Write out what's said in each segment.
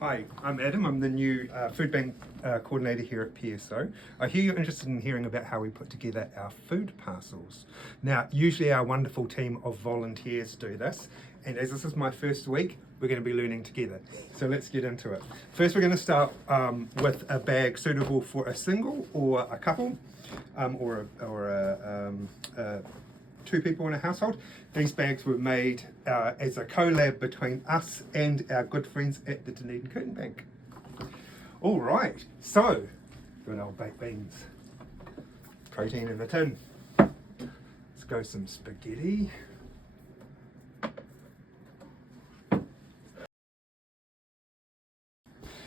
Hi, I'm Adam. I'm the new Foodbank coordinator here at PSO. I hear you're interested in hearing about how we put together our food parcels. Now, usually our wonderful team of volunteers do this, and as this is my first week, we're going to be learning together. So let's get into it. First, we're going to start with a bag suitable for a single or a couple, or two people in a household. These bags were made as a collab between us and our good friends at the Dunedin Curtain Bank. All right, so good old baked beans, protein in the tin. Let's go some spaghetti.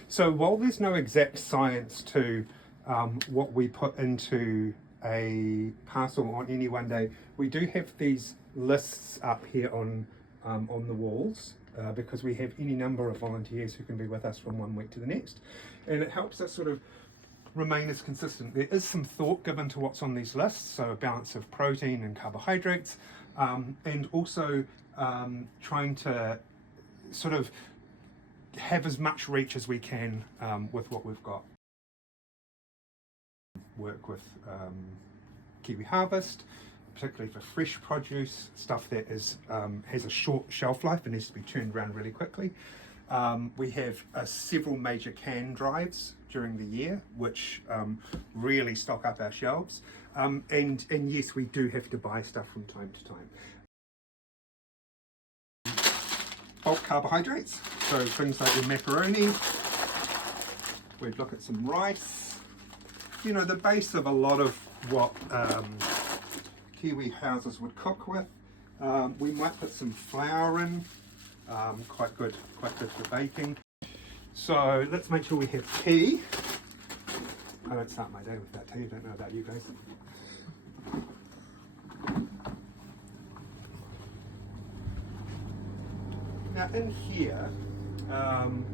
So while there's no exact science to what we put into a parcel on any one day, we do have these lists up here on the walls because we have any number of volunteers who can be with us from one week to the next, and it helps us sort of remain as consistent. There is some thought given to what's on these lists, so a balance of protein and carbohydrates, and also trying to sort of have as much reach as we can with what we've got. Work with Kiwi Harvest, particularly for fresh produce, stuff that is has a short shelf life and needs to be turned around really quickly. We have several major can drives during the year, which really stock up our shelves. And yes, we do have to buy stuff from time to time. Bulk carbohydrates, so things like your macaroni. We'd look at some rice. You know, the base of a lot of what Kiwi houses would cook with. We might put some flour in, quite good for baking. So let's make sure we have tea. I don't start my day without tea, I don't know about you guys. Now in here,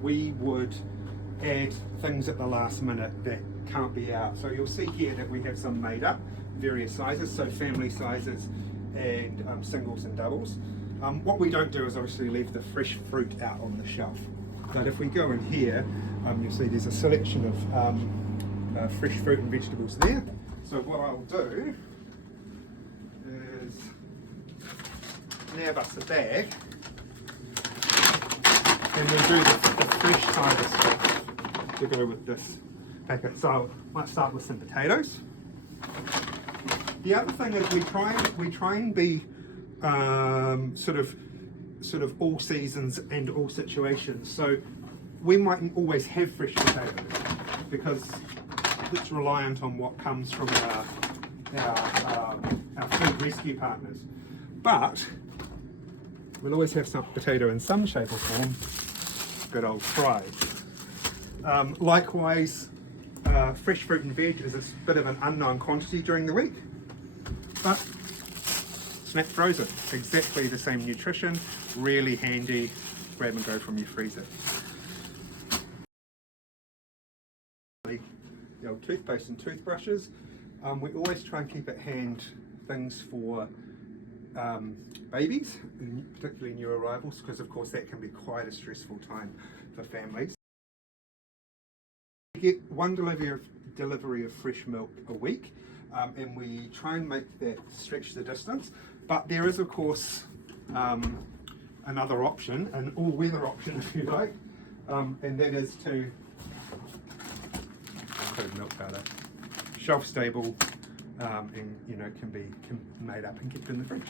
we would add things at the last minute that can't be out. So you'll see here that we have some made up, various sizes, so family sizes and singles and doubles. What we don't do is obviously leave the fresh fruit out on the shelf. But if we go in here, you'll see there's a selection of fresh fruit and vegetables there. So what I'll do is nab us a bag and we'll do the fresh side of stuff to go with this packet. So I might start with some potatoes. The other thing is we try and be sort of all seasons and all situations. So we mightn't always have fresh potatoes because it's reliant on what comes from our food rescue partners. But we'll always have some potato in some shape or form. Good old fries. Likewise, fresh fruit and veg is a bit of an unknown quantity during the week, but snack frozen, exactly the same nutrition, really handy, grab and go from your freezer. The old toothpaste and toothbrushes, we always try and keep at hand things for babies, particularly new arrivals, because of course that can be quite a stressful time for families. We get one delivery of fresh milk a week, and we try and make that stretch the distance, but there is of course another option, an all-weather option if you like, and that is to put milk powder, shelf stable, and you know can be made up and kept in the fridge.